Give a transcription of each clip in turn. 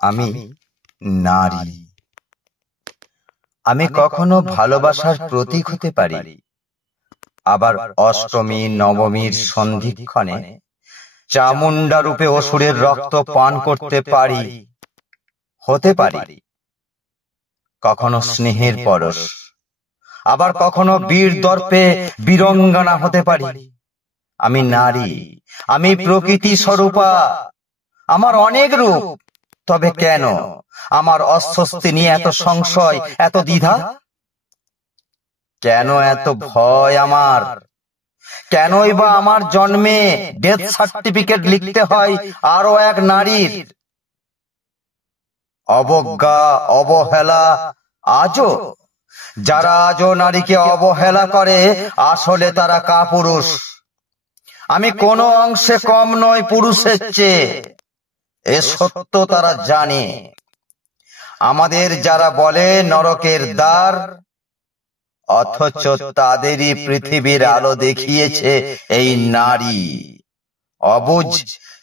আমি নারী। আমি কখনো ভালোবাসার প্রতীক হতে পারি, আবার অষ্টমী নবমীর সন্ধিক্ষণে চামুন্ডা রূপে অসুরের রক্ত পান করতে পারি, হতে পারি। কখনো স্নেহের পরশ, আবার কখনো বীর দর্পে বীরঙ্গনা হতে পারি। আমি নারী, আমি প্রকৃতি স্বরূপা। আমার অনেক রূপ, তবে কেন আমার অস্বস্তি নিয়ে এত সংশয়, এত দ্বিধা? কেন এত ভয় আমার? কেনই বা আমার জন্মে ডেথ সার্টিফিকেট লিখতে হয় আরো এক নারীর? অবজ্ঞা, অবহেলা আজও, যারা আজও নারীকে অবহেলা করে, আসলে তারা কাপুরুষ। আমি কোনো অংশে কম নই পুরুষের চেয়ে, এ সত্য তারা জানে। আমাদের যারা বলে নরকের দ্বার, অথচ তাদেরই পৃথিবীর আলো দেখিয়েছে এই নারী। অবুঝ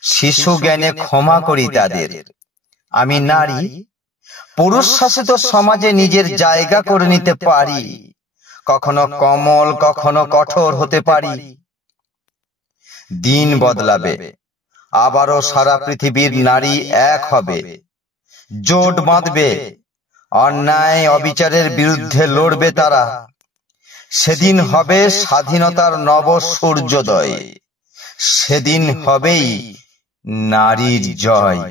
শিশু জ্ঞানে ক্ষমা করি তাদের। আমি নারী, পুরুষ শাসিত সমাজে নিজের জায়গা করে নিতে পারি। কখনো কোমল, কখনো কঠোর হতে পারি। দিন বদলাবে, আবারও সারা পৃথিবীর নারী এক হবে, জোট বাঁধবে, অন্যায় অবিচারের বিরুদ্ধে লড়বে তারা। সেদিন হবে স্বাধীনতার নব সূর্যোদয়, সেদিন হবেই নারীর জয়।